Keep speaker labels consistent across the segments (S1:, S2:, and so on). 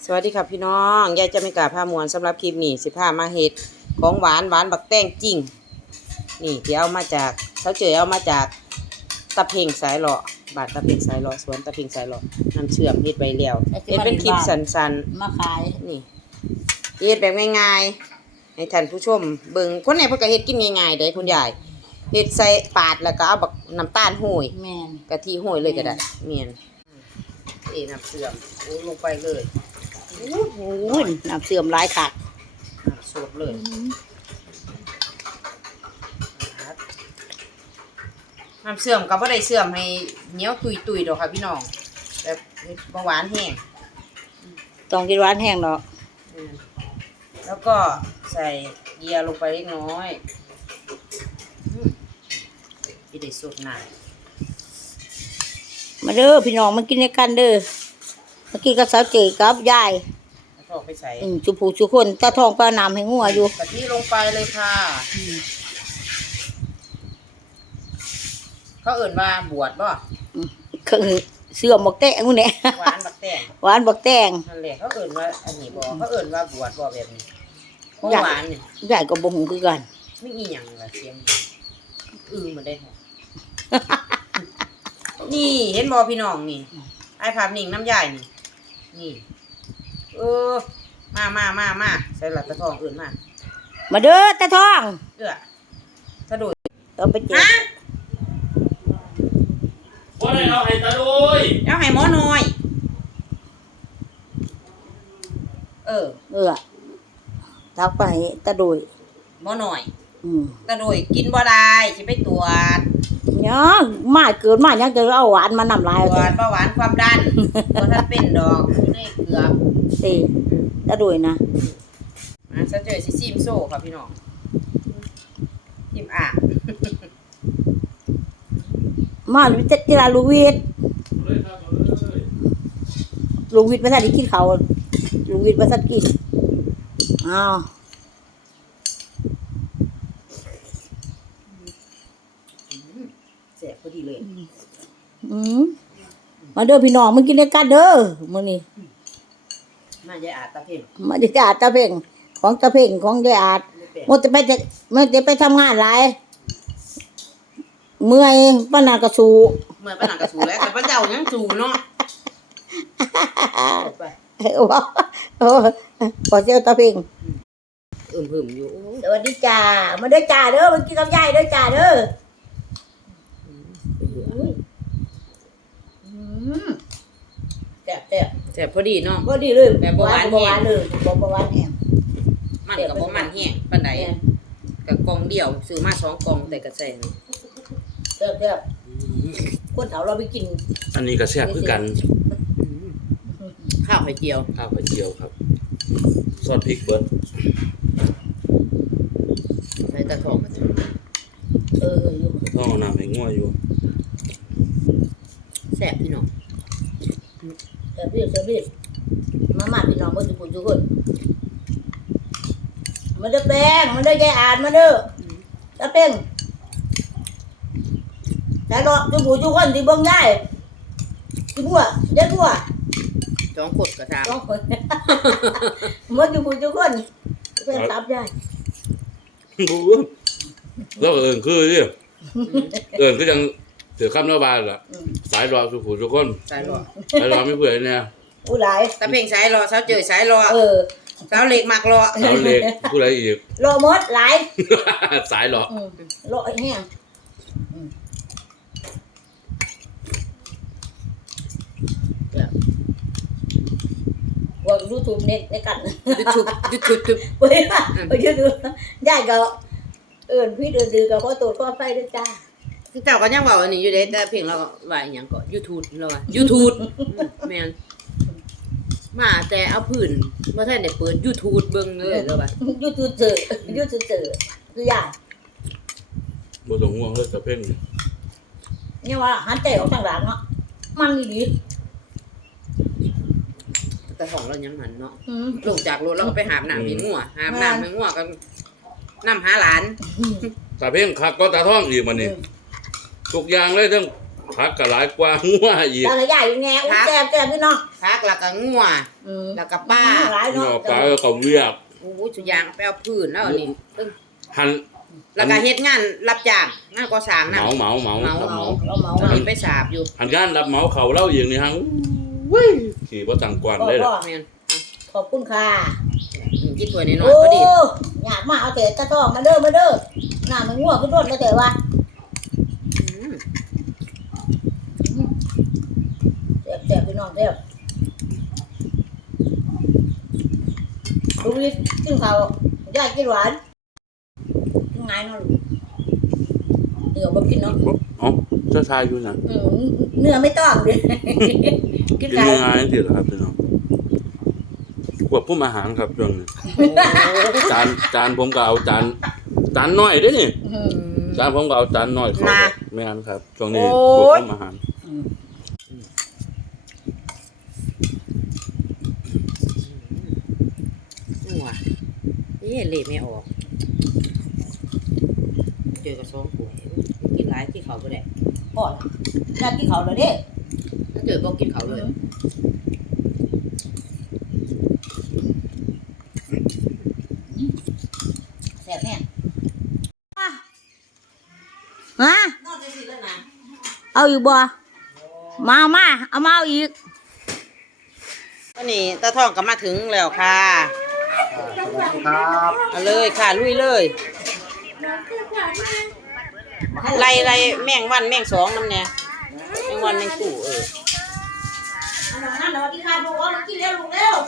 S1: สวัสดีครับพี่น้องยายจะไม่กล้าพามวนสำหรับคลิปนี้สิพามาเฮ็ดของหวานบักแตงจริงนี่ที่เอามาจากเขาเจอเอามาจากตะเพ่งสายหล่อบาดตะเพ่งสายหล่อสวนตะเพ่งสายหล่อน้ำเชื่อมเฮ็ดใบเลี้ยวเฮ็ดเป็นคลิปสั้น
S2: ๆมาขาย
S1: นี่เฮ็ดแบบง่ายๆให้ท่านผู้ชมเบิ่งคนไหนเพิ่นก็เฮ็ดกินง่ายๆเด้คุณยายเฮ็ดใส่ปาดแล้วก็เอาบักน้ำตาลโหย
S2: แม่น
S1: กะทิโหยเลยก็ได้แม่นน้ำเชื่อมลงไปเลย
S2: โอ้โหน้ำเสื่อมหลายคัก
S1: สดเลยน้ำเสื่อมก็บ่ได้เสื่อมให้เหนียวตุยๆดอกค่ะพี่น้องแบบบ่หวานแห้ง
S2: ต้องกินหวานแห้งเนาะ
S1: แล้วก็ใส่เกี๊ยวลงไปเล็กน้อยที่ได้สดหน่อย
S2: มาเด้อพี่น้องมากินในกันเด้อมากินกับสาวเจ๋กับยาย
S1: ทองไปใส่
S2: จุผู้จุคนตาทองปลาน้ำให้งัวอยู่
S1: กะทิลงไปเลยค่ะเขาเอิ่นว่าบวชบ่
S2: คือเสื่อมบักแตงนู่นแหละ
S1: หวานบักแตง
S2: หวานบักแตง
S1: นั่นแหละเขาเอิ่นว่าอันนี้บ่เขาเอิ่นว่าบวชบ่แบบนี้ของหวานนี่
S2: ยายก็บ่ฮู้คือกัน
S1: ไม่อีหยังล่ะเสียงมันได้นี่เห็นบ่พี่น้องนี่ไอ้ภาพนิ่งน้ำยายนี่มาใส่หลัดตะทองอื่น
S2: มาเด้อตะทอง
S1: สะดุด
S2: เอาไปเจ็บ
S3: บ่ได้เอาให้ตาโดย
S1: เอาให้หมอหน่อย
S2: ทักไปตะโดย
S1: หมอหน่อยตะโดยกินบ่ได้สิไปตรวจ
S2: ยังมาเกินมายังจะเอาหวานมานำลาย
S1: ตรวจเบาหวานความดันบ่ทันเป็นดอกนี่เกือบ
S2: สิตะโดยนะ
S1: มาซะเจอสิซิมโซ่ค่ะพี่น้องซิม
S2: มาวิทย์กีฬาลูกวิทย์ภาษาที่กินเขาลูกวิทย์ภาษากินอ้าว
S1: แซ่บพอดีเลย
S2: มาเด้อพี่น้องมากินด้วยกันเด้อมื้อนี้
S1: มายายอาตาเพ่ง
S2: มาดิอาตาเพ่งของตาเพ่งของยายอาหมดจะไปทำงานหลายเมื่อยป้านากระสู
S1: แล้วแต่ป้าเจ้ายังสูเนาะ
S2: ขอเจ้าตาเพ่ง
S1: หึมอยู่
S2: สวัสดีจ้ามาเด้อจ้าเด้อมากินกับยายเด้อจ้าเด้อ
S1: แซ่บพอดีเนาะ
S2: พอดีเลย
S1: แบบบ่หวาน
S2: เลยบ่หวานแห้ง
S1: มันกับบ่มันแห้งปานใดกับกล่องเดียวซื้อมา2กล่องแต่ก็ใส่
S2: แซ่บคนเอาเราไปกิน
S3: อันนี้ก็แซ่บคือกัน
S1: ข้าวไข่เจียว
S3: ครับซอสพริกเบิด
S1: ใส่ตะทอง
S2: อยู่
S3: ท้องน้ำให้งัวอยู่
S1: แซ่บพี่น้อง
S2: แซ่บพี่มาพี่น้องบ่สิพูดทุกคนมาเด้อแป้งมาเด้อยายอ่านมาเด้อตาเป้งแต่ดอกจุบูจุคนที่เบิ่งได้ที่บัวเด็ดบัว
S1: 2 ขวดกระซา
S2: 2 คนมาจุบูจุคนเป็นตับได้
S3: แล้วคือยังถือคำนโยบายล่ะสายรอสุขุทุกคน
S1: สายร
S3: อไม่เบื่อเนี่ย
S2: ผู้หลาย
S1: ตะเพ่งสายรอเช้าเจอสายรอสาวเล็กมักรอ
S3: สาวเล็กผู้ใดอีก
S2: รอหมดหลาย
S3: สายรอ
S2: แห้งว่ายูทูบเน็ตในกัน
S1: ยูทูบ
S2: ไปยูทูบยายก็พี่ดื้อก็ขอโทษขออภัยด้วยจ้า
S1: เจ้าก็ยังว่าอันนี้อยู่เด้แต่เพียงเราว่าอีหยังก็ YouTube เราว่า YouTube แม่นมาแต่เอาพื้นบ่ทันได้เปิด YouTube เบิ่งเลยแล้วว่า
S2: YouTube เจอคือยาย
S3: บ่ต้องห่วงเลยตะเพ่ง
S2: เนี่ยว่าหันใจออกทางหลังเนาะมันดี
S1: แต่ของเรายังหันเนาะลงจากรถแล้วก็ไปหาบน้ำให้งัวกันน้ำหาหลาน
S3: ตะเพ่งคักก็ตาท้องอีกมันนี่ทุกอย่างเลยทั้งพักก็หลายกว่างัวอีก
S2: ตาละยายอยู่แง่อุ้ยแซ่บพี่น้อง
S1: พักแล้วก็งัวแล้วก็ป้า
S2: หลาย
S3: งั
S2: เนาะ
S3: วปลาก็เวียก
S1: โอ้ยสุดยางไปเอาพื้นแล้วนี่
S3: หัน
S1: แล้วก็เฮ็ดงานรับจ้างงานก่อสร้าง
S3: เห
S1: นะ
S3: มา
S2: เราเมา
S1: ตอนนี้ไปสาบอยู่
S3: หันงานรับเหมาเขาเล่าเองนี่ฮังเว้ยขี่บ่ตังกวนเลยล่ะ
S1: แม่น
S2: ขอบคุณค่ะ
S1: กินถ้วยน้อย
S2: โอ้
S1: ๆพอดี
S2: อยากมาเอาแต่ตะทองมาเด้อหน้ามันง่วงขึ้นรถแล้วแต่ว่า
S1: อืม
S2: แซ่บพี่น้องแซ่บลูกวิทย์กินข้าวยายกินหวานกินไงเนาะลูกเดี๋ยวบ่กินเนาะ
S3: อ๋อเจ้าชายอยู่นะ
S2: เนื้อไม่ต้องเลย กิน
S3: กิน
S2: ไก่
S3: ยังไงสิล่ะครับพี่น้องควบคุมอาหารครับช่วงนี้จานผมก็เอาจานน้อยเด้นี่จานผมก็เอาจานน้อยเขาไม่อันครับช่วงนี้ควบคุมอาหาร
S1: งัวนี่เละไม่ออกเจอกับ2ถ้วยกินหลายที่เขาบ่ได้
S2: ก่อนอยากกินข้าวเลยเด้
S1: ถ้าเจอบ่กินเขาเลย
S2: แซ่บแน่ฮะ
S1: นอกจากสิแล้วนะ
S2: เอาอยู่บ่มาเอามาเอาอีก
S1: วันนี้ตาทองก็มาถึงแล้วค่ะเอาเลยค่ะลุยเลยไล่แมงวันแมงสองน้ำเนี่ยแมงวันแมงตู่
S2: นั่นเรากินข้าวลูกเรากินเร็วลูกเร็ว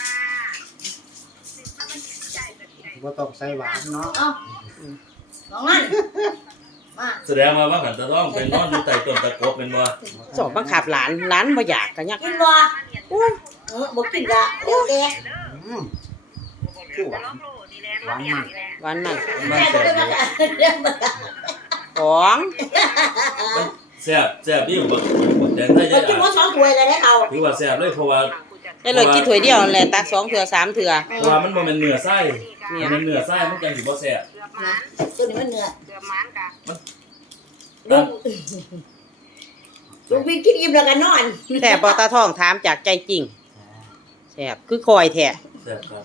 S4: บ่ต้องใส่หวานเนาะ
S2: เอาลองนั่นมา
S5: แสดงว่าขันตะต้องเป็นนอนอยู่ใต้ต้นตะกบเป็นบ่
S1: สอบบังคับหลานบ่อยากกันยัก
S2: กินบ่บ่กินละโอเค
S4: คือหวานหวานมาก
S1: วันนั้น
S2: แม่ก็ไม่ได้เรื่องบ่ได้
S1: ของ
S5: แซ่บนี่บ่แต่ถ้า
S2: เขา
S5: จะ
S2: กินว่า2ถ้วยเลยได้เขา
S5: ถือว่าแซ่บเลยเพราะว่า
S1: ได้เลยกินถ้วยเดียวนั่นแหละตัก2 เถื่อ3 เถื่อ
S5: เพราะว่ามันบ่แม่นเนื้อไส้มันเนื้อไส้มันจังสิบ่แซ่บ
S2: ตัวนี้มันเนื้อ
S5: ลูก
S2: ลูกวิทย์กินอิ่มแล้วก็นอน
S1: แต่ปอตาทองถามจากใจจริงแซ่บคือคอยแท้
S5: แซ่บครับ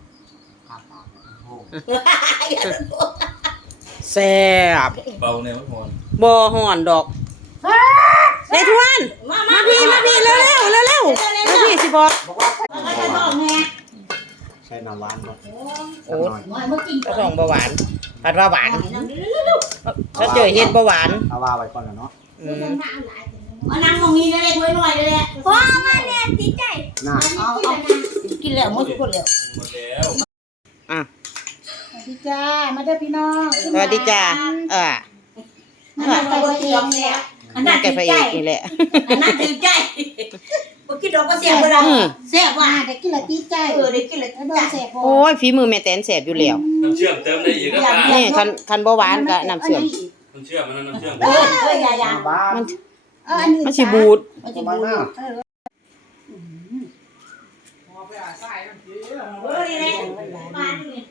S1: แซ่บ
S5: เป่าแนวมันหอน
S1: บ่ฮ้อนดอกได้ทวน
S2: มา
S1: พี่เร็วมาพี่สิบอก
S4: บอกว่า
S2: ก็จะต้องแม่
S4: ใส่น้ำหวานบ่
S1: โอ้
S4: สักหน่อย
S2: มาเมื่อกิน
S1: ตาทองบ่หวานผัดว่าหวานถ้าเจอเฮ็ดบ่หวาน
S4: เอาว่าไว้ก่อนแล้วเนาะ
S1: อืม
S2: มานั่งตรงนี้เลยถ้วยหน่อยเลยพ่อมาเนี่ยติใจ
S4: น่า
S2: เอากินแล้วหมดทุกคนแล้ว
S5: หมดแล้ว
S1: อ่ะ
S2: สวัสดีจ้ามาเด้อพี่น้อง
S1: สวัสดีจ้า
S2: อ
S1: เออั
S2: นนั้นไปเสียงแล้วอันนั้น
S1: แก
S2: ถือ
S1: พระ
S2: ใจ
S1: เอกนี่แหละ
S2: อันนั้นถือใจบ่กินดอกก็เสียงบ่ได้เสียว่า
S6: ได้กินละตีใจ
S2: ได้กินแล้ว
S6: แล้วโดนเสพ
S1: โอ้ยฝีมือแม่แตนแซ่บอยู่แล้ว
S5: น้ำเชื่อมเติมได้อีกนะป้า
S1: นี่คันบ่หวานก็น้ำเชื่อม
S5: น้ำเชื่อมมันน้ำเชื่อม
S2: อย่า
S4: บ้า
S1: มัน
S6: อันนี้
S1: มันสิบูด
S2: มันจะ
S4: ประมา
S2: บู
S4: ณ
S2: ด
S4: น่ะ
S2: นี่แหละมานี่